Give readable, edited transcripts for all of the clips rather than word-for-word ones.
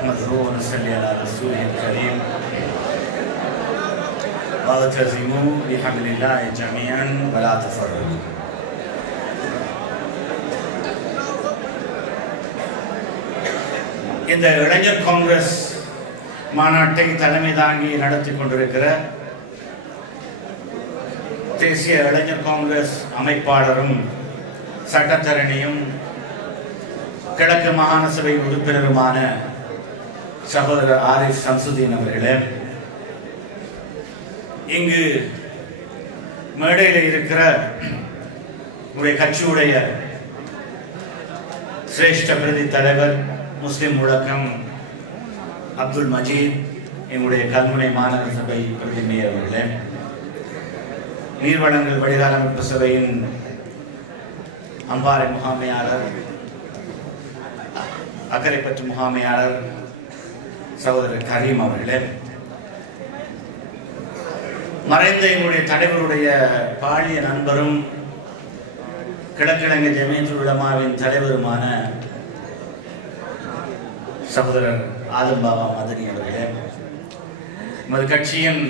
نحمده ونصلي على رسوله الكريم واعتصموا بحبل الله جميعا ولا تفرقوا. இந்த இளைஞர் காங்கிரஸ் மாநாட்டை தலைமை தாங்கி நடத்தி கொண்டிருக்கிற தேசிய இளைஞர் காங்கிரஸ் அமைப்பாளரும் சட்டத்தரணியும் கிழக்கு மாகாண சபை உறுப்பினருமான சகோதரர் ஆரிஃப் ஷம்சுதீன் அவர்களே, இங்கு மேடையில் இருக்கிற உங்களுடைய கட்சியுடைய சிரேஷ்ட பிரதி தலைவர் முஸ்லிம் முழக்கம் அப்துல் மஜீத், எங்களுடைய கல்முனை மாநகர சபை பிரதி மேயர் அவர்களே, நீர்வளங்கள் வடிகால் அமைப்பு சபையின் அம்பாறை முகாமையாளர், அக்கரைப்பற்று முகாமையாளர் சகோதரர் கரீம் அவர்களே, மறைந்த எங்களுடைய தலைவருடைய பாலிய நண்பரும் கிழக்கிழங்கை ஜமீயத்துல் உலமாவின் தலைவருமான சகோதரர் ஆதம் பாபா மதனி அவர்களே, நமது கட்சியின்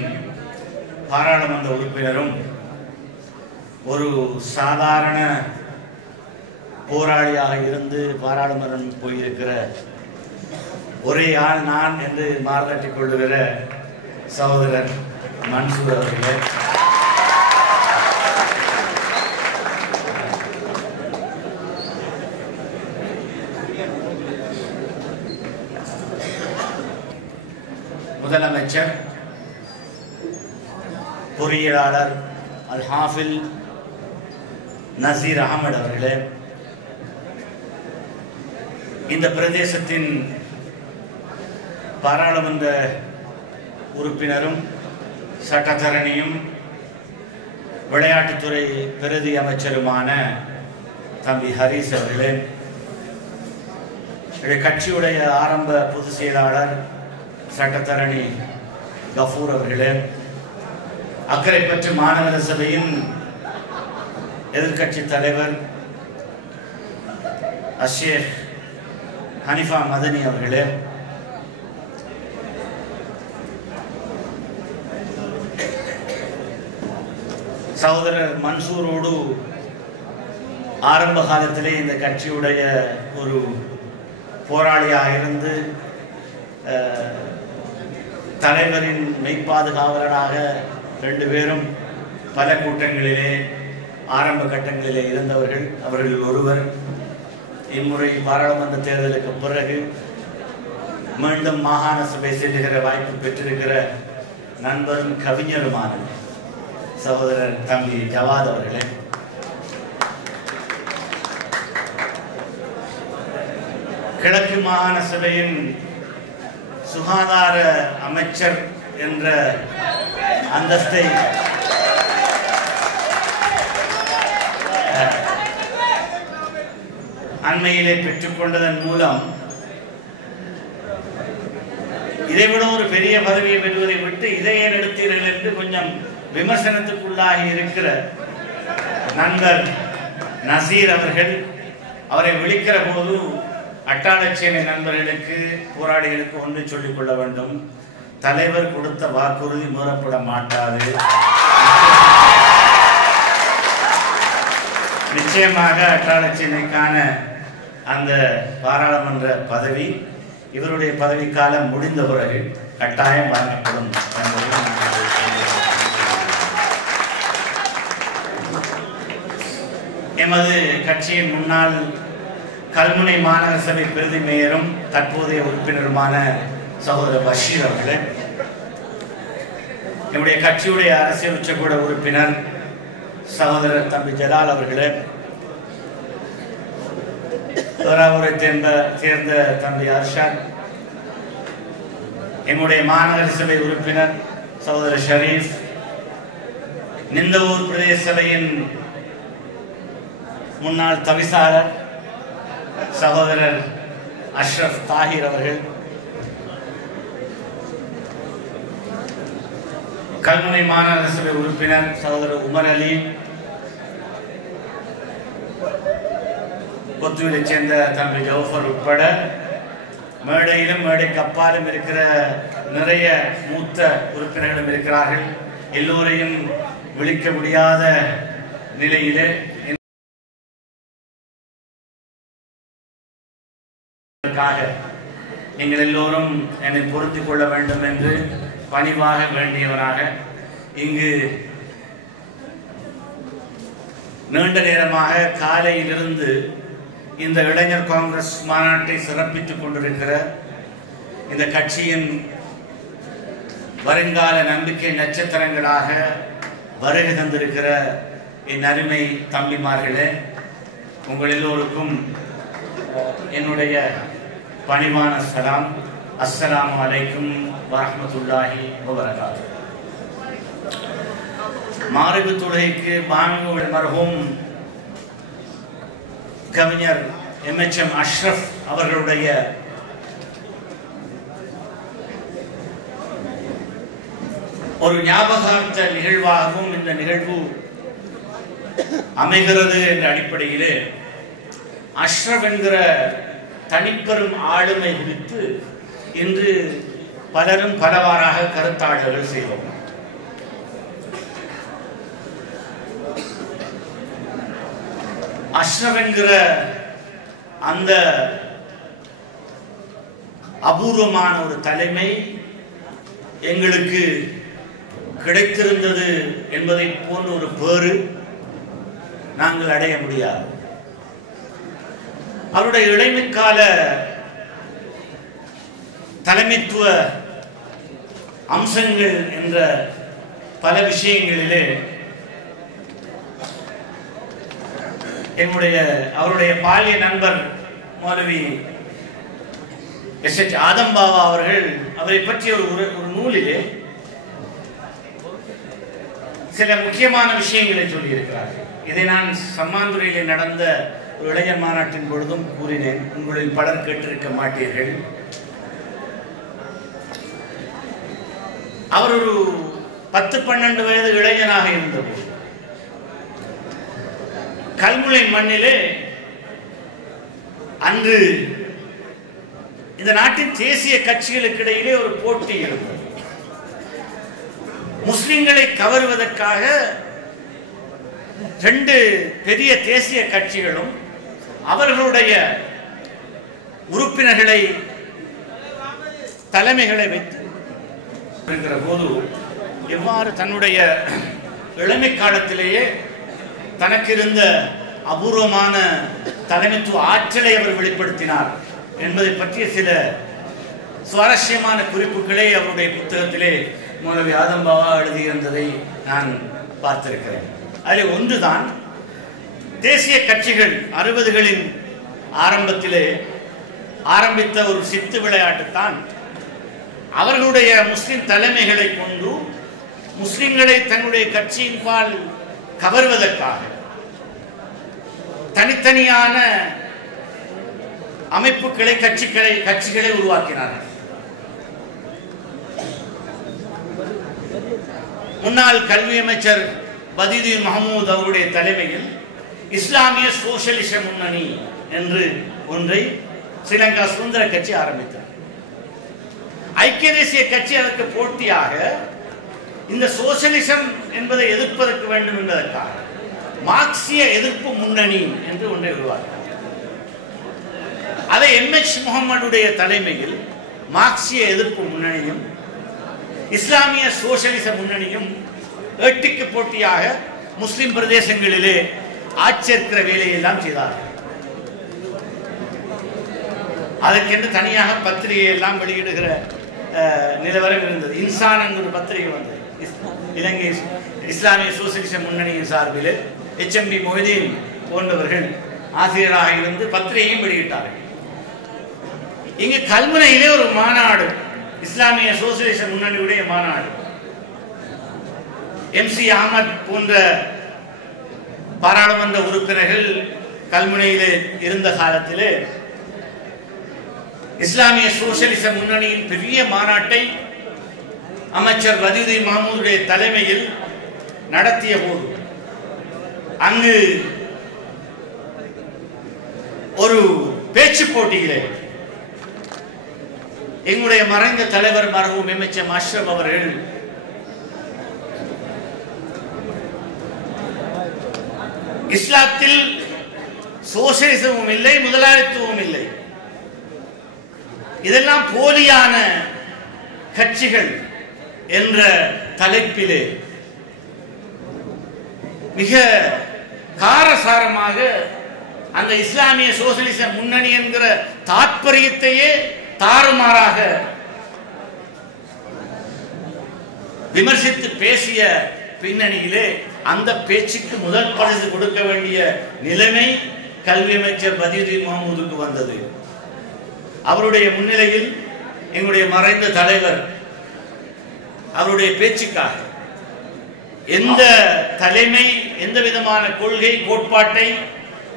பாராளுமன்ற உறுப்பினரும் ஒரு சாதாரண போராளியாக இருந்து பாராளுமன்றம் போயிருக்கிற ஒரே ஆள் நான் என்று மாறுதட்டிக் கொள்ளுகிற சகோதரர் மன்சூர் அவர்களே, முதலமைச்சர் பொறியியலாளர் அல் ஹாஃபில் நசீர் அகமது அவர்களே, இந்த பிரதேசத்தின் பாராளுமன்ற உறுப்பினரும் சட்டத்தரணியும் விளையாட்டுத்துறை பிரதி அமைச்சருமான தம்பி ஹரீஸ் அவர்களே, கட்சியுடைய ஆரம்ப பொதுச் செயலாளர் சட்டத்தரணி கஃபூர் அவர்களே, அக்கரைப்பற்று மாநகர சபையின் எதிர்கட்சி தலைவர் அஷேக் ஹனிஃபா மதனி அவர்களே, சகோதரர் மன்சூரோடு ஆரம்ப காலத்திலே இந்த கட்சியுடைய ஒரு போராளியாக இருந்து தலைவரின் மெய்ப்பாதுகாவலராக ரெண்டு பேரும் பல கூட்டங்களிலே ஆரம்ப கட்டங்களிலே இருந்தவர்கள். அவர்களில் ஒருவர் இம்முறை பாராளுமன்ற தேர்தலுக்கு பிறகு மீண்டும் மாகாண சபை செல்லுகிற வாய்ப்பு பெற்றிருக்கிற நண்பரும் கவிஞருமான சகோதரர் தம்பி ஜவாத் அவர்களே, கிழக்கு மாகாண சபையின் சுகாதார அமைச்சர் என்ற அந்தஸ்தை அண்மையிலே பெற்றுக்கொண்டதன் மூலம் இதைவிட ஒரு பெரிய பதவியை பெறுவதை விட்டு இதை ஏன் எடுத்தீர்கள் என்று கொஞ்சம் விமர்சனத்துக்குள்ளாகி இருக்கிற நண்பர் நசீர் அவர்கள், அவரை விழிக்கிற போது அட்டாளச்சேனை நண்பர்களுக்கு போராளிகளுக்கு ஒன்று சொல்லிக் கொள்ள வேண்டும். தலைவர் கொடுத்த வாக்குறுதி மீறப்பட மாட்டாது. நிச்சயமாக அட்டாளச்சேனைக்கான அந்த பாராளுமன்ற பதவி இவருடைய பதவி காலம் முடிந்த பிறகு கட்டாயம் வழங்கப்படும் என்பதை எமது கட்சியின் முன்னாள் கல்முனை மாநகர சபை பிரதி மேயரும் தற்போதைய உறுப்பினருமான சகோதரர் பஷீர் அவர்களே, என்னுடைய கட்சியுடைய அரசியல் உச்சக்கூட உறுப்பினர் சகோதரர் தம்பி ஜலால் அவர்களே, தோராவூரை சேர்ந்த தம்பி அர்ஷாத், என்னுடைய மாநகர சபை உறுப்பினர் சகோதரர் ஷரீஃப், நிந்தவூர் பிரதேச சபையின் முன்னாள் தவிசாளர் சகோதரர் அஷ்ரப் தாஹிர் அவர்கள், கல்முனை மாநகர சபை உறுப்பினர் சகோதரர் உமர் அலி, கொத்துவிலை சேர்ந்த தம்பி ஜவுஃபர் உட்பட மேடையிலும் மேடைக்கு அப்பாலும் இருக்கிற நிறைய மூத்த உறுப்பினர்களும் இருக்கிறார்கள். எல்லோரையும் விழிக்க முடியாத நிலையிலே நீங்கள் எல்லோரும் என்னை பொருத்திக் கொள்ள வேண்டும் என்று பணிவாக வேண்டியவராக இங்கு நீண்ட நேரமாக காலையிலிருந்து இந்த இளைஞர் காங்கிரஸ் மாநாட்டை சிறப்பித்துக் கொண்டிருக்கிற இந்த கட்சியின் வருங்கால நம்பிக்கை நட்சத்திரங்களாக வருகை தந்திருக்கிற என் அருமை தம்பிமார்களே, உங்கள் எல்லோருக்கும் என்னுடைய பணிவான சலாம். அஸ்ஸலாமு அலைக்கும் வரஹ்மத்துல்லாஹி வபரகாத்துஹு. மாரிபு தொழுகைக்கு பாங்கு மர்ஹூம் கவிஞர் MHM அஷ்ரஃப் அவர்களுடைய ஒரு ஞாபகார்த்த நிகழ்வாகவும் இந்த நிகழ்வு அமைகிறது என்ற அடிப்படையிலே அஷ்ரஃப் என்கிற தனிப்பெரும் ஆளுமை குறித்து இன்று பலரும் பலவாறாக கருத்தாடல்கள் செய்தோம். அஷ்ரஃப் என்கிற அந்த அபூர்வமான ஒரு தலைமை எங்களுக்கு கிடைத்திருந்தது என்பதை போன்ற ஒரு பேறு நாங்கள் அடைய முடியாது. அவருடைய இளமைக்கால தலைமைத்துவ அம்சங்கள் என்ற பல விஷயங்களிலே அவருடைய பாலிய நண்பர் மௌலவி SH ஆதம் பாபா அவர்கள் அவரை பற்றிய ஒரு நூலிலே சில முக்கியமான விஷயங்களை சொல்லியிருக்கிறார்கள். இதை நான் சம்மாந்துறையிலே நடந்த ஒரு இளைஞர் மாநாட்டின் பொழுதும் கூறினேன். உங்களில் பலர் கேட்டிருக்க மாட்டீர்கள். அவர் ஒரு 10-12 வயது இளைஞனாக இருந்தபோது கல்முனை மண்ணிலே அன்று இந்த நாட்டின் தேசிய கட்சிகளுக்கு இடையிலே ஒரு போட்டி இருந்தது. முஸ்லிம்களை கவருவதற்காக 2 பெரிய தேசிய கட்சிகளும் அவர்களுடைய உறுப்பினர்களை தலைமைகளை வைத்து இருக்கிற போது எவ்வாறு தன்னுடைய இளமை காலத்திலேயே தனக்கு இருந்த அபூர்வமான தலைமைத்துவ ஆற்றலை அவர் வெளிப்படுத்தினார் என்பதை பற்றிய சில சுவாரஸ்யமான குறிப்புகளை அவருடைய புத்தகத்திலே மௌலவி ஆதம் பாபா எழுதியிருந்ததை நான் பார்த்திருக்கிறேன். அதில் ஒன்றுதான் தேசிய கட்சிகள் 60களின் ஆரம்பத்திலே ஆரம்பித்த ஒரு சித்து விளையாட்டுத்தான். அவர்களுடைய முஸ்லிம் தலைமைகளை கொண்டு முஸ்லிம்களை தன்னுடைய கட்சியின் பால் கவர்வதற்காக தனித்தனியான அமைப்புகளை கட்சிகளை உருவாக்கினார்கள். முன்னாள் கல்வி அமைச்சர் பதீதுதீன் மஹமூத் அவருடைய தலைமையில் இஸ்லாமிய சோசியலிச முன்னணி என்று ஒன்றை ஸ்ரீலங்கா சுதந்திர கட்சி ஆரம்பித்தார். ஐக்கிய தேசிய கட்சி அதற்கு போட்டியாக இந்த சோசியலிசம் என்பதை எதிர்ப்பதற்கு வேண்டும் என்பதற்காக மார்க்சிய எதிர்ப்பு முன்னணி என்று ஒன்றை உருவாக்கினார். அதை MH முகமதுடைய தலைமையில் மார்க்சிய எதிர்ப்பு முன்னணியும் இஸ்லாமிய சோசியலிச முன்னணியும் ஏட்டிக்கு போட்டியாக முஸ்லிம் பிரதேசங்களிலே ஆட்சேர்க்கிற வேலையெல்லாம் செய்தார்கள். அதற்கென்று தனியாக பத்திரிகை எல்லாம் வெளியிடுகிற நிலவரம் இருந்தது. இன்சான் என்ற ஒரு பத்திரிகை வந்தது. இலங்கை இஸ்லாமிய சோசியலிச முன்னணியின் சார்பில் HMD மொஹிதீன் போன்றவர்கள் ஆசிரியராக இருந்து பத்திரிகையும் வெளியிட்டார்கள். இங்கு கல்முனையிலே ஒரு மாநாடு, இஸ்லாமிய சோசியலிச முன்னணியுடைய மாநாடு. MC அஹமத் போன்ற பாராளுமன்ற உறுப்பினர்கள் கல்முனையிலே இருந்த காலத்திலே இஸ்லாமிய சோசியலிச முன்னணியின் பெரிய மாநாட்டை அமைச்சர் பதீதுதீன் மஹமூதுடைய தலைமையில் நடத்திய போது அங்கு ஒரு பேச்சு போட்டியிலே எங்களுடைய மறைந்த தலைவர் மர்ஹூம் எம்.எச்.எம். அஷ்ரப் அவர்கள் இஸ்லாத்தில் சோசியலிசமும் இல்லை, முதலாளித்துவமும் இல்லை, இதெல்லாம் போலியான கட்சிகள் என்ற தலைப்பிலே மிக காரசாரமாக அந்த இஸ்லாமிய சோசியலிச முன்னணி என்கிற தாற்பயத்தையே தாறுமாறாக விமர்சித்து பேசிய பின்னணியிலே அந்த பேச்சுக்கு முதல் பரிசு கொடுக்க வேண்டிய நிலைமை கல்வி அமைச்சர் பதியுதீன் முகமதுக்கு வந்தது. அவருடைய முன்னிலையில் எங்களுடைய மறைந்த தலைவர் அவருடைய பேச்சுக்காக எந்த தலைமை எந்த விதமான கொள்கை கோட்பாட்டை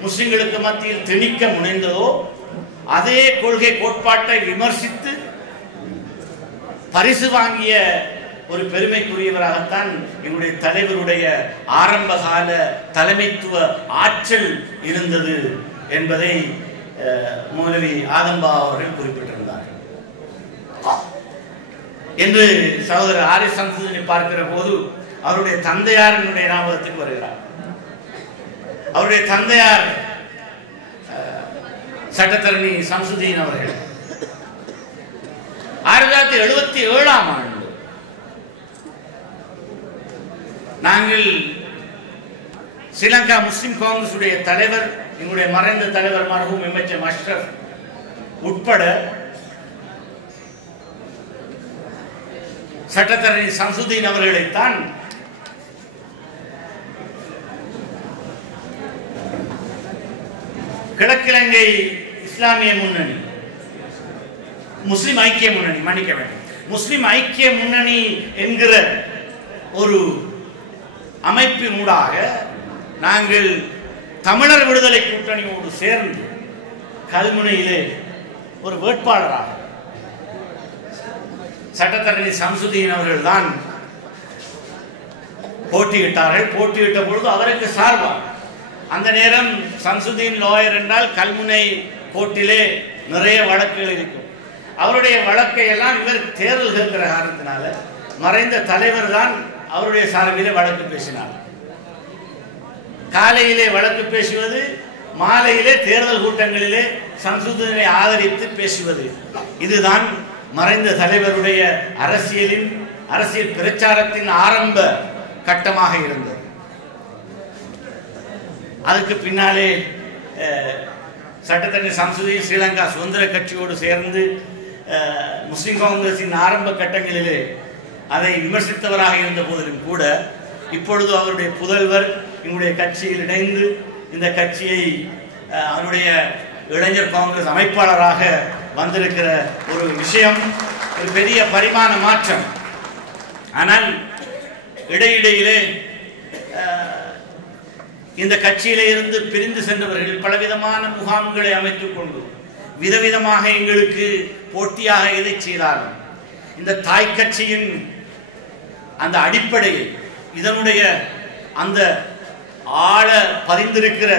முஸ்லிம்களுக்கு மத்தியில் திணிக்க முனைந்ததோ அதே கொள்கை கோட்பாட்டை விமர்சித்து பரிசு வாங்கிய ஒரு பெருமைக்குரியவராகத்தான் எங்களுடைய தலைவருடைய ஆரம்பகால தலைமைத்துவ ஆற்றல் இருந்தது என்பதை மௌலவி ஆதம்பா அவர்கள் குறிப்பிட்டிருந்தார்கள். என்று சகோதரர் ஆரிஸ் சம்சுதீனை பார்க்கிற போது அவருடைய தந்தையார் என்னுடைய ஞாபகத்துக்கு வருகிறார். அவருடைய தந்தையார் சட்டத்தரணி சம்சுதீன் அவர்கள் 1977ஆம் ஆண்டு நாங்கள் ஸ்ரீலங்கா முஸ்லிம் காங்கிரஸ் உடைய தலைவர் எங்களுடைய மறைந்த தலைவர் மர்ஹூம் எம்.எச்.எம். அஷ்ரப் உட்பட சட்டத்தரணி சம்சுதீன் அவர்களைத்தான் கிழக்கிழங்கை இஸ்லாமிய முன்னணி முஸ்லிம் ஐக்கிய முன்னணி மன்னிக்க வேண்டும் முஸ்லிம் ஐக்கிய முன்னணி என்கிற ஒரு அமைப்பினூடாக நாங்கள் தமிழர் விடுதலை கூட்டணியோடு சேர்ந்து கல்முனையிலே ஒரு வேட்பாளராக சட்டத்தரணி சம்சுதீன் அவர்கள் தான் போட்டியிட்டார்கள். போட்டியிட்ட பொழுது அவருக்கு சார்பாக அந்த நேரம் சம்சுதீன் லாயர் என்றால் கல்முனை கோர்ட்டிலே நிறைய வழக்குகள் இருக்கும். அவருடைய வழக்கை எல்லாம் இவர் தேர்தல் கேட்கிற காரணத்தினால மறைந்த தலைவர் தான் அவருடைய சார்பிலே வழக்கு பேசினார். காலையிலே வழக்கு பேசுவது, மாலையிலே தேர்தல் கூட்டங்களிலே சம்சுதீனை ஆதரித்து பேசுவது, இதுதான் மறைந்த தலைவருடைய அரசியல் பிரச்சாரத்தின் ஆரம்ப கட்டமாக இருந்தது. அதுக்கு பின்னாலே சட்டத்தரணி சம்சுதீன் ஸ்ரீலங்கா சுதந்திர கட்சியோடு சேர்ந்து முஸ்லிம் காங்கிரசின் ஆரம்ப கட்டங்களிலே அதை விமர்சித்தவராக இருந்த போதிலும் கூட இப்பொழுது அவருடைய புதல்வர் எங்களுடைய கட்சியில் இணைந்து இந்த கட்சியை அவருடைய இளைஞர் காங்கிரஸ் அமைப்பாளராக வந்திருக்கிற ஒரு விஷயம் ஒரு பெரிய பரிமாண மாற்றம். ஆனால் இடையிடையிலே இந்த கட்சியிலே இருந்து பிரிந்து சென்றவர்கள் பலவிதமான முகாம்களை அமைத்துக் கொண்டு விதவிதமாக எங்களுக்கு போட்டியாக எதை செய்தார்கள். இந்த தாய் கட்சியின் அந்த அடிப்படையை இதனுடைய அந்த ஆழ பதிந்திருக்கிற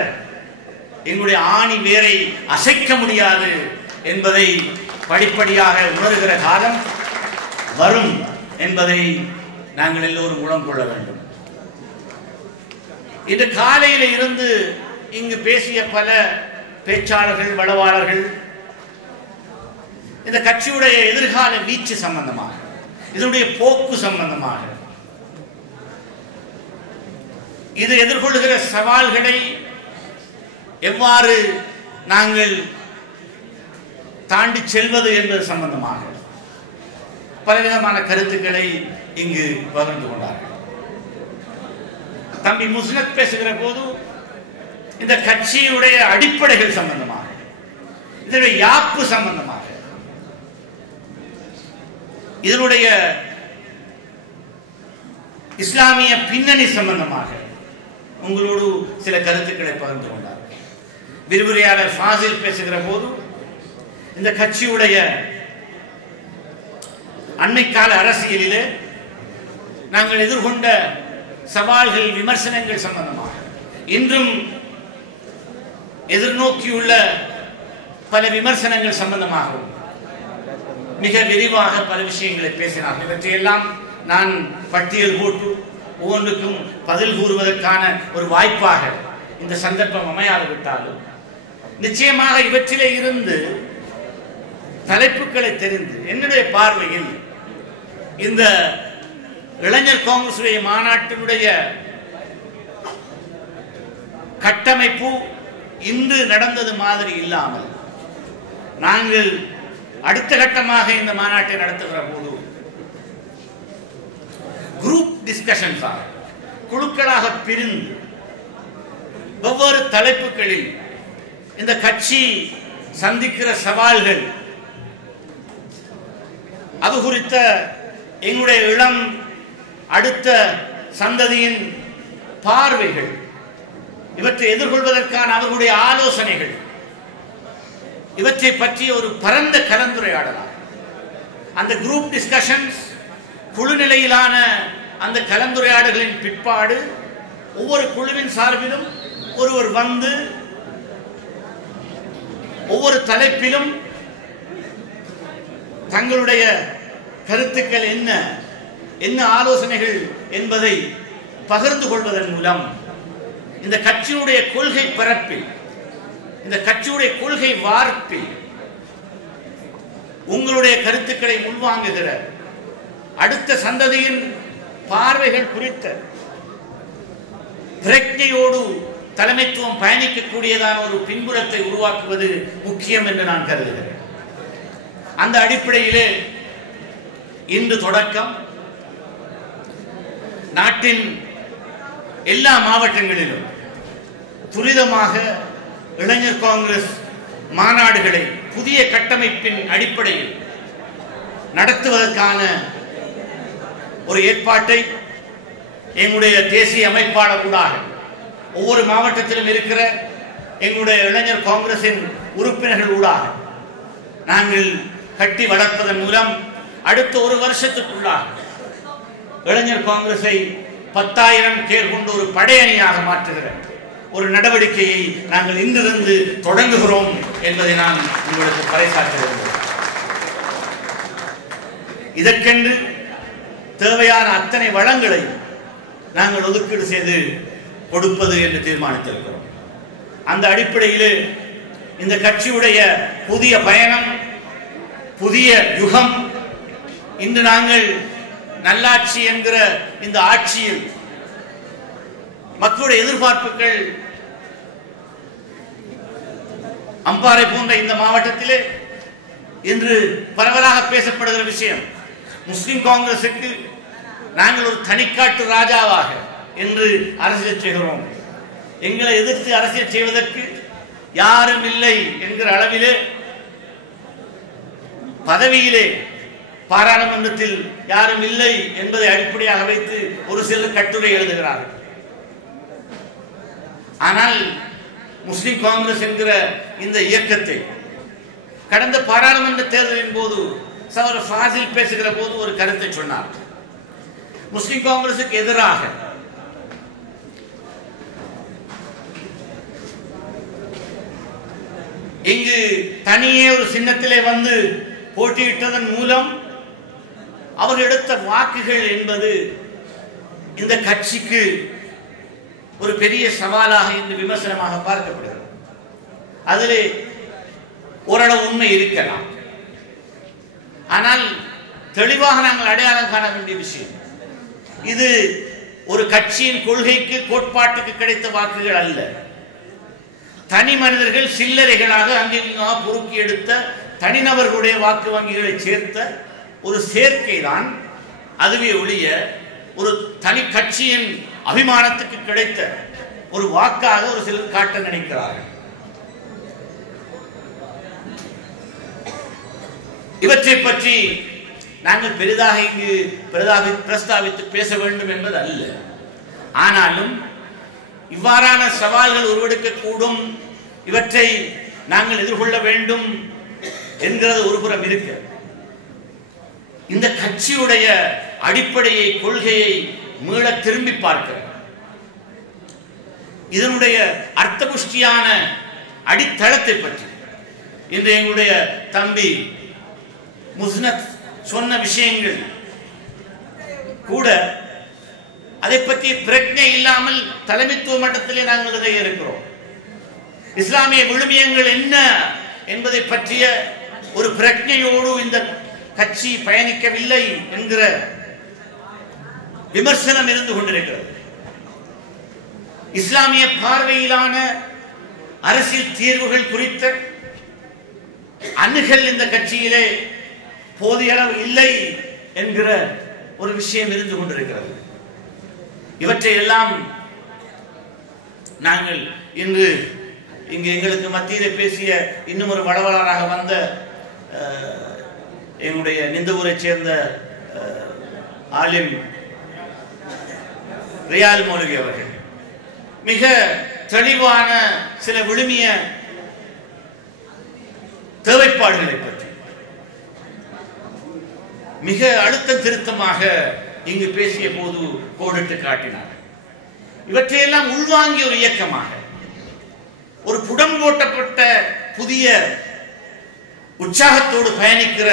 எங்களுடைய ஆணி வேரை அசைக்க முடியாது என்பதை படிப்படியாக உணர்கிற காலம் வரும் என்பதை நாங்கள் எல்லோரும் உணர்ந்து கொள்ள வேண்டும். இன்று காலையில் இருந்து இங்கு பேசிய பல பேச்சாளர்கள் வளவாளர்கள் இந்த கட்சியுடைய எதிர்கால வீச்சு சம்பந்தமாக இதனுடைய போக்கு சம்பந்தமாக இது எதிர்கொள்கிற சவால்களை எவ்வாறு நாங்கள் தாண்டி செல்வது என்பது சம்பந்தமாக பலவிதமான கருத்துக்களை இங்கு பகிர்ந்து கொண்டார்கள். தம்பி முஸ்னத் பேசுகிற போது இந்த கட்சியுடைய அடிப்படைகள் சம்பந்தமாக இதனுடைய யாப்பு சம்பந்தமாக இதனுடைய இஸ்லாமிய பின்னணி சம்பந்தமாக உங்களோடு சில கருத்துக்களை பகிர்ந்து கொண்டார். விரிவுரையாளர் ஃபாசில் பேசுகிற போது இந்த கட்சியுடைய அண்மைக்கால அரசியலிலே நாங்கள் எதிர்கொண்ட சவால்கள் விமர்சனங்கள் சம்பந்தமாக இன்றும் எதிர்நோக்கியுள்ள பல விமர்சனங்கள் சம்பந்தமாகவும் மிக விரிவாக பல விஷயங்களை பேசினார். இவற்றையெல்லாம் நான் பட்டியல் போட்டு ஒவ்வொன்றுக்கும் பதில் கூறுவதற்கான ஒரு வாய்ப்பாக இந்த சந்தர்ப்பம் அமையாது விட்டாலும் நிச்சயமாக இவற்றிலே இருந்து தலைப்புகளை தெரிந்து என்னுடைய பார்வையில் இந்த இளைஞர் காங்கிரசுடைய மாநாட்டினுடைய கட்டமைப்பு இன்று நடந்தது மாதிரி இல்லாமல் நாங்கள் அடுத்த கட்டமாக இந்த மாநாட்டை நடத்துகிற போது குரூப் டிஸ்கஷன்ஸ் குழுக்களாக பிரிந்து ஒவ்வொரு தலைப்புகளில் இந்த கட்சி சந்திக்கிற சவால்கள், அது குறித்த எங்களுடைய இளம் அடுத்த சந்ததியின் பார்வைகள், இவற்றை எதிர்கொள்வதற்கான அவர்களுடைய ஆலோசனைகள், இவற்றை பற்றிய ஒரு பரந்த கலந்துரையாடலாம். அந்த குரூப் டிஸ்கஷன்ஸ், குழு நிலையிலான அந்த கலந்துரையாடல்களின் பிற்பாடு ஒவ்வொரு குழுவின் சார்பிலும் ஒருவர் வந்து ஒவ்வொரு தலைப்பிலும் தங்களுடைய கருத்துக்கள் என்ன என்ன ஆலோசனைகள் என்பதை பகிர்ந்து கொள்வதன் மூலம் இந்த கட்சியுடைய கொள்கை பரப்பில், இந்த கட்சியுடைய கொள்கை வார்ப்பில் உங்களுடைய கருத்துக்களை உள்வாங்குகிற அடுத்த சந்ததியின் பார்வைகள் குறித்த பிரக்ஞையோடு தலைமைத்துவம் பயணிக்கக்கூடியதான ஒரு பின்புலத்தை உருவாக்குவது முக்கியம் என்று நான் கருதுகிறேன். அந்த அடிப்படையிலே இன்று தொடக்கம் நாட்டின் எல்லா மாவட்டங்களிலும் துரிதமாக இளைஞர் காங்கிரஸ் மாநாடுகளை புதிய கட்டமைப்பின் அடிப்படையில் நடத்துவதற்கான ஒரு ஏற்பாட்டை எங்களுடைய தேசிய அமைப்பாளர் ஊடாக ஒவ்வொரு மாவட்டத்திலும் இருக்கிற எங்களுடைய இளைஞர் காங்கிரசின் உறுப்பினர்கள் ஊடாக நாங்கள் கட்டி வளர்ப்பதன் மூலம் அடுத்த ஒரு வருஷத்துக்குள்ளாக இளைஞர் காங்கிரஸை 10,000 பேர் கொண்டு ஒரு படையணியாக மாற்றுகிற ஒரு நடவடிக்கையை நாங்கள் இன்றிருந்து தொடங்குகிறோம் என்பதை நான் உங்களுக்கு பறைசாற்றுகிறேன். இதற்கென்று தேவையான அத்தனை வளங்களை நாங்கள் ஒதுக்கீடு செய்து கொடுப்பது என்று தீர்மானித்திருக்கிறோம். அந்த அடிப்படையில் இந்த கட்சியுடைய புதிய பயணம், புதிய யுகம், இன்று நாங்கள் நல்லாட்சி என்கிற இந்த ஆட்சியில் மக்களுடைய எதிர்பார்ப்புகள் அம்பாறை போன்ற இந்த மாவட்டத்திலே இன்று பரவலாக பேசப்படுகிற விஷயம், முஸ்லிம் காங்கிரசுக்கு நாங்கள் ஒரு தனிக்காட்டு ராஜாவாக என்று அரசியல் செய்கிறோம், எங்களை எதிர்த்து அரசியல் செய்வதற்கு யாரும் இல்லை என்கிற அளவிலே பதவியிலே பாராளுமன்றத்தில் யாரும் இல்லை என்பதை அடிப்படையாக வைத்து ஒரு சிலர் கட்டுரை எழுதுகிறார்கள். ஆனால் முஸ்லிம் காங்கிரஸ் என்கிற இந்த இயக்கத்தை கடந்த பாராளுமன்ற தேர்தலின் போது சகோதரர் ஃபாசில் பேசுகிற போது ஒரு கருத்தை சொன்னார். முஸ்லிம் காங்கிரசுக்கு எதிராக இங்கு தனியே ஒரு சின்னத்திலே வந்து போட்டியிட்டதன் மூலம் அவர் எடுத்த வாக்குகள் என்பது இந்த கட்சிக்கு ஒரு பெரிய சவாலாக இந்த விமர்சனமாக பார்க்கப்படுகிறது. அதிலே ஓரளவு உண்மை இருக்கலாம். ஆனால் தெளிவாக நாங்கள் அடையாளம் காண வேண்டிய விஷயம், இது ஒரு கட்சியின் கொள்கைக்கு கோட்பாட்டுக்கு கிடைத்த வாக்குகள் அல்ல. தனி மனிதர்கள் சில்லறைகளாக அங்கீகமாக பொறுக்கி எடுத்த தனிநபர்களுடைய வாக்கு வங்கிகளை சேர்த்த ஒரு சேர்க்கை தான். அதுவே ஒழிய ஒரு தனி கட்சியின் அபிமானத்துக்கு கிடைத்த ஒரு வாக்காக ஒரு சிலர் காட்ட நினைக்கிறார்கள். இவற்றை பற்றி நாங்கள் பெரிதாக இங்கு பிரஸ்தாவித்து பேச வேண்டும் என்பது அல்ல. ஆனாலும் இவ்வாறான சவால்கள் உருவெடுக்கக்கூடும், இவற்றை நாங்கள் எதிர்கொள்ள வேண்டும் என்கிறது ஒரு புறம் இருக்க, இந்த கட்சியுடைய அடிப்படையை, கொள்கையை மீள திரும்பி பார்க்க, இதனுடைய அர்த்தபுஷ்டியான அடித்தளத்தை பற்றி இன்று எங்களுடைய தம்பி முஸ்னத் சொன்ன விஷயங்கள் கூட அதை பற்றி பிரக்ஞை இல்லாமல் தலைமைத்துவ மட்டத்திலே நாங்கள் இதை இருக்கிறோம். இஸ்லாமிய விழுமியங்கள் என்ன என்பதை பற்றிய ஒரு பிரக்ஞையோடு இந்த கட்சி பயணிக்கவில்லை என்கிற விமர்சனம் இருந்து கொண்டிருக்கிறது. இஸ்லாமிய பார்வையிலான அரசியல் தீர்வுகள் குறித்த அணுகல் இந்த கட்சியிலே போதிய அளவு இல்லை என்கிற ஒரு விஷயம் இருந்து கொண்டிருக்கிறது. இவற்றை எல்லாம் நாங்கள் இன்று இங்கு எங்களுக்கு மத்தியில் பேசிய இன்னும் ஒரு வளவலராக வந்த எங்களுடைய நிந்தவூரை சேர்ந்த ஆலிம் ரியால் மௌலவி அவர்கள் மிக தெளிவான சில விழுமிய தேவைப்பாடுகளை பற்றி மிக அழுத்த திருத்தமாக இங்கு பேசிய போது கோடிட்டு காட்டினார். இவற்றையெல்லாம் உள்வாங்கிய ஒரு இயக்கமாக, ஒரு புடம் போட்டப்பட்ட புதிய உற்சாகத்தோடு பயணிக்கிற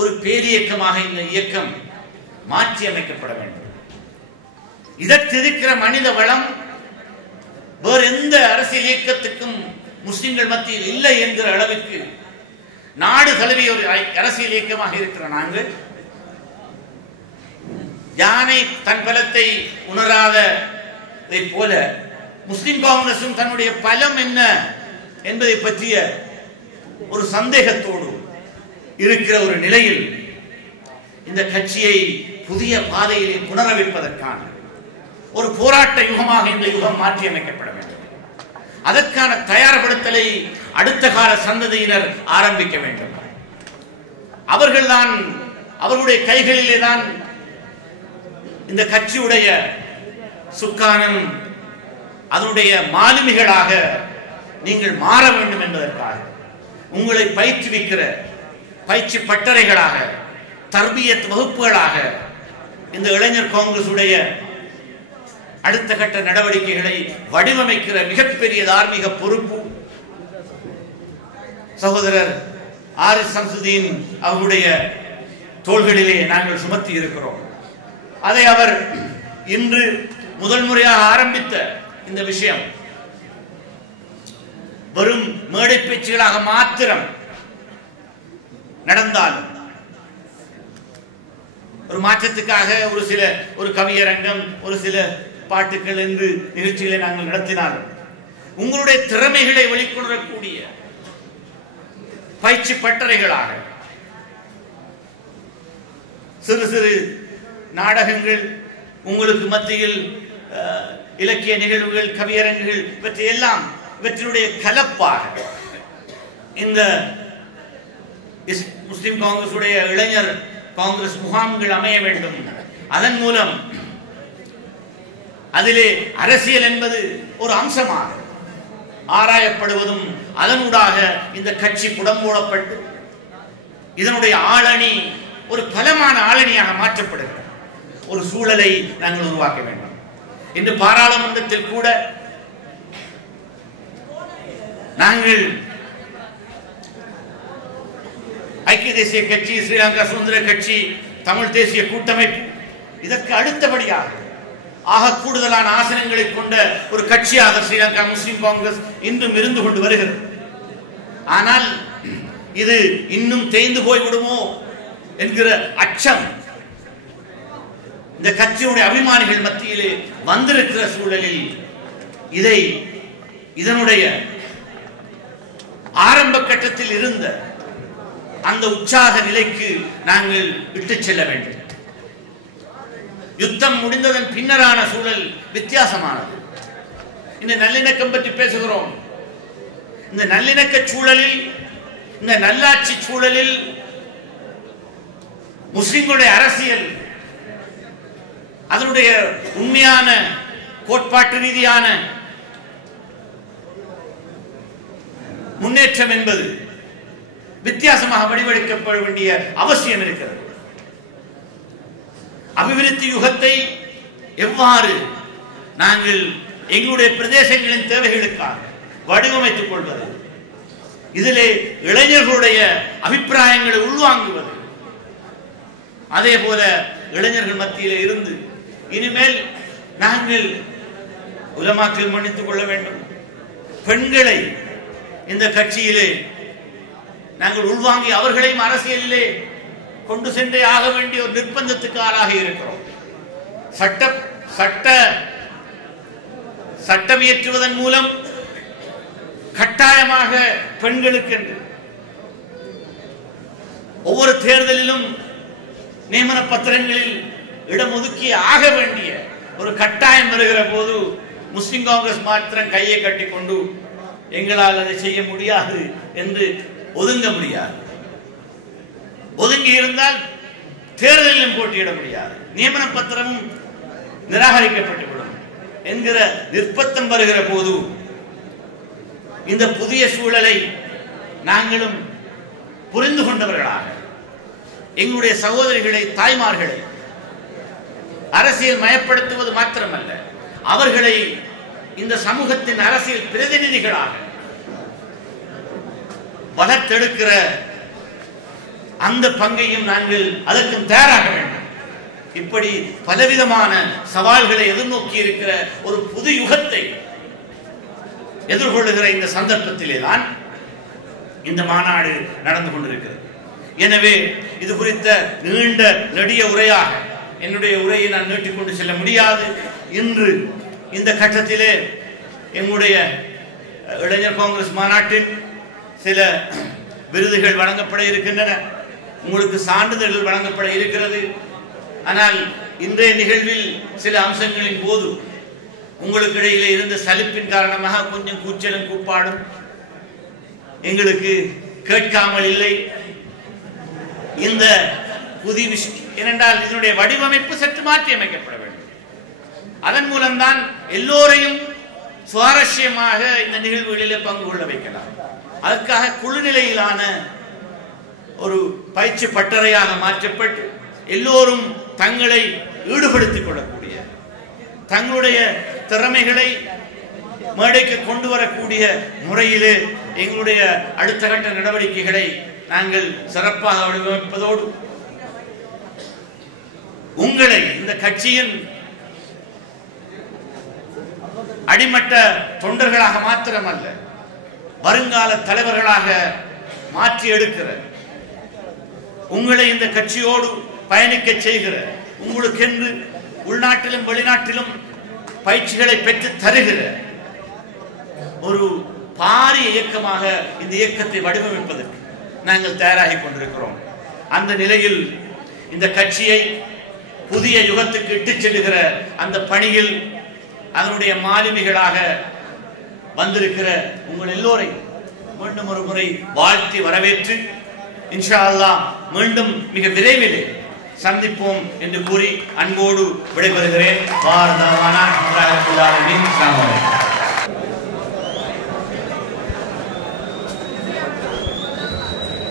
ஒரு பேரியக்கமாக இந்த இயக்கம் மாற்றி அமைக்கப்பட வேண்டும். இதற்கு இருக்கிற மனித வளம் வேறு எந்த அரசியல் இயக்கத்துக்கும் முஸ்லிம்கள் மத்தியில் இல்லை என்கிற அளவிற்கு நாடு தழுவிய ஒரு அரசியல் இயக்கமாக இருக்கிற நாங்கள் யானை தன் பலத்தை உணராததை போல முஸ்லிம் காங்கிரசும் தன்னுடைய பலம் என்ன என்பதை பற்றிய ஒரு சந்தேகத்தோடு இருக்கிற ஒரு நிலையில் இந்த கட்சியை புதிய பாதையிலே புனரமைப்பதற்கான ஒரு போராட்ட யுகமாக இந்த யுகம் மாற்றி அமைக்கப்பட வேண்டும். அதற்கான தயார்படுத்தலை அடுத்த கால சந்ததியினர் ஆரம்பிக்க வேண்டும். அவர்கள்தான், அவர்களுடைய கைகளிலே தான் இந்த கட்சியுடைய சுக்கானம், அதனுடைய மாலுமிகளாக நீங்கள் மாற வேண்டும் என்பதற்காக உங்களை பயிற்றுவிக்கிற பயிற்சி பட்டறைகளாக, தர்பியத் வகுப்புகளாக இந்த இளைஞர் காங்கிரஸ் உடைய அடுத்த கட்ட நடவடிக்கைகளை வடிவமைக்கிற மிகப்பெரிய தார்மீக பொறுப்பு சகோதரர் ஆரிஸ் சம்சுதீன் அவருடைய தோள்களிலே நாங்கள் சுமத்தி இருக்கிறோம். அதை அவர் இன்று முதல் முறையாக ஆரம்பித்த இந்த விஷயம் வெறும் மேடை பேச்சுகளாக மாத்திரம் நடந்தாலும், ஒரு மாற்றத்துக்காக ஒரு கவியரங்கம், ஒரு சில பாட்டுகள் என்று நிகழ்ச்சிகளை நாங்கள் நடத்தினாலும், உங்களுடைய திறமைகளை வெளிக்கொணரக்கூடிய பயிற்சி பட்டறைகளாக சிறு சிறு நாடகங்கள், உங்களுக்கு மத்தியில் இலக்கிய நிகழ்வுகள், கவியரங்குகள், இவற்றையெல்லாம் இவற்றினுடைய கலப்பாக இந்த முஸ்லிம் காங்கிரஸ் உடைய இளைஞர் காங்கிரஸ் முகாம்கள் அமைய வேண்டும். அதன் மூலம் அதிலே அரசியல் என்பது ஒரு அம்சமாக ஆராயப்படுவதும், அதனூடாக இந்த கட்சி புடம்போடப்பட்டு இதனுடைய ஆளணி ஒரு பலமான ஆளணியாக மாற்றப்படுகிறது ஒரு சூழலை நாங்கள் உருவாக்க வேண்டும். இன்று பாராளுமன்றத்தில் கூட நாங்கள் ஐக்கிய தேசிய கட்சி, ஸ்ரீலங்கா சுதந்திர கட்சி, தமிழ் தேசிய கூட்டமைப்பு, இதற்கு அடுத்தபடியாக ஆக கூடுதலான ஆசனங்களை கொண்ட ஒரு கட்சியாக ஸ்ரீலங்கா முஸ்லிம் காங்கிரஸ் இன்றும் இருந்து கொண்டு வருகிறது. ஆனால் இது இன்னும் தேய்ந்து போய்விடுமோ என்கிற அச்சம் இந்த கட்சியுடைய அபிமானிகள் மத்தியிலே வந்திருக்கிற சூழலில் இதனுடைய ஆரம்ப கட்டத்தில் இருந்த அந்த உற்சாக நிலைக்கு நாங்கள் விட்டு செல்ல வேண்டும். யுத்தம் முடிந்ததன் பின்னரான சூழல் வித்தியாசமானது. இந்த நல்லிணக்கம் பற்றி பேசுகிறோம். இந்த நல்லிணக்க சூழலில், இந்த நல்லாட்சி சூழலில் முஸ்லிம்களுடைய அரசியல், அதனுடைய உண்மையான கோட்பாட்டு ரீதியான முன்னேற்றம் என்பது வித்தியாசமாக வடிவெடுக்கப்பட வேண்டிய அவசியம் இருக்கிறது. அபிவிருத்தி யுகத்தை எவ்வாறு நாங்கள் எங்களுடைய பிரதேசங்களின் தேவைகளுக்காக வடிவமைத்துக் கொள்வது, இதிலே இளைஞர்களுடைய அபிப்பிராயங்களை உள்வாங்குவது, அதே போல இளைஞர்கள் மத்தியிலே இருந்து இனிமேல் நாங்கள் உலமாக்கள் மன்னித்துக் கொள்ள வேண்டும், பெண்களை இந்த கட்சியிலே நாங்கள் உள்வாங்கி அவர்களையும் அரசியலிலே கொண்டு சென்றே ஆக வேண்டிய ஒரு நிர்பந்தத்துக்கு ஆளாக இருக்கிறோம். சட்டம் இயற்றுவதன் மூலம் கட்டாயமாக பெண்களுக்கு என்று ஒவ்வொரு தேர்தலிலும் நியமன பத்திரங்களில் இடம் ஒதுக்கி ஆக வேண்டிய ஒரு கட்டாயம் வருகிற போது முஸ்லிம் காங்கிரஸ் மாத்திரம் கையை கட்டிக்கொண்டு எங்களால் அதை செய்ய முடியாது என்று ஒதுங்க முடியாது. ஒதுங்கி இருந்தால் தேர்தலிலும் போட்டியிட முடியாது, நியமன பத்திரமும் நிராகரிக்கப்பட்டுவிடும் என்கிற நிர்பந்தம் வருகிற போது இந்த புதிய சூழலை நாங்களும் புரிந்து கொண்டவர்களாக எங்களுடைய சகோதரிகளை, தாய்மார்களை அரசியல் மயப்படுத்துவது மாத்திரமல்ல, அவர்களை இந்த சமூகத்தின் அரசியல் பிரதிநிதிகளாக வளர்த்தெடுக்கிற அந்த பங்கையும் நாங்கள் அதற்கும் தயாராக வேண்டும். இப்படி பலவிதமான சவால்களை எதிர்நோக்கி இருக்கிற ஒரு புது யுகத்தை எதிர்கொள்ளுகிற இந்த சந்தர்ப்பத்திலே தான் இந்த மாநாடு நடந்து கொண்டிருக்கிறது. எனவே இது குறித்த நீண்ட நெடிய உரையாக என்னுடைய உரையை நான் நீட்டிக்கொண்டு செல்ல முடியாது. இன்று இந்த கட்டத்திலே எங்களுடைய இளைஞர் காங்கிரஸ் மாநாட்டில் சில விருதுகள் வழங்கப்பட இருக்கின்றன, உங்களுக்கு சான்றிதழ்கள் வழங்கப்பட இருக்கிறது. ஆனால் இன்றைய நிகழ்வில் சில அம்சங்களின் போது உங்களுக்கு இடையிலே இருந்த சலிப்பின் காரணமாக கொஞ்சம் கூச்சலும் கூப்பாடும் எங்களுக்கு கேட்காமல் இல்லை. இந்த புதிய விஷயம் ஏனென்றால் இதனுடைய வடிவமைப்பு சற்று மாற்றி அமைக்கப்பட வேண்டும். அதன் மூலம்தான் எல்லோரையும் சுவாரஸ்யமாக இந்த நிகழ்வுகளிலே பங்கு கொள்ள வைக்கலாம். அதற்காக குழு நிலையிலான ஒரு பயிற்சி பட்டறையாக மாற்றப்பட்டு எல்லோரும் தங்களை ஈடுபடுத்திக் கொள்ளக்கூடிய, தங்களுடைய திறமைகளை மேடைக்கு கொண்டு வரக்கூடிய முறையிலே எங்களுடைய அடுத்த கட்ட நடவடிக்கைகளை நாங்கள் சிறப்பாக வடிவமைப்பதோடு உங்களை இந்த கட்சியின் அடிமட்ட தொண்டர்களாக மாத்திரமல்ல, வருங்கால தலைவர்களாக மாற்றி எடுக்கிற, உங்களை இந்த கட்சியோடு பயணிக்க செய்கிற, உங்களுக்கென்று உள்நாட்டிலும் வெளிநாட்டிலும் பயிற்சிகளை பெற்று தருகிற ஒரு பாரிய இயக்கமாக இந்த இயக்கத்தை வடிவமைப்பதற்கு நாங்கள் தயாராகி கொண்டிருக்கிறோம். அந்த நிலையில் இந்த கட்சியை புதிய யுகத்துக்கு இட்டுச் செல்லுகிற அந்த பணியில் அதனுடைய மாலுமிகளாக வந்திருக்கிற உங்கள் எல்லோரையும் மீண்டும் ஒரு முறை வாழ்த்தி வரவேற்று இன்ஷா அல்லாஹ் மீண்டும் மிக விரைவிலே சந்திப்போம் என்று கூறி அன்போடு விடைபெறுகிறேன்.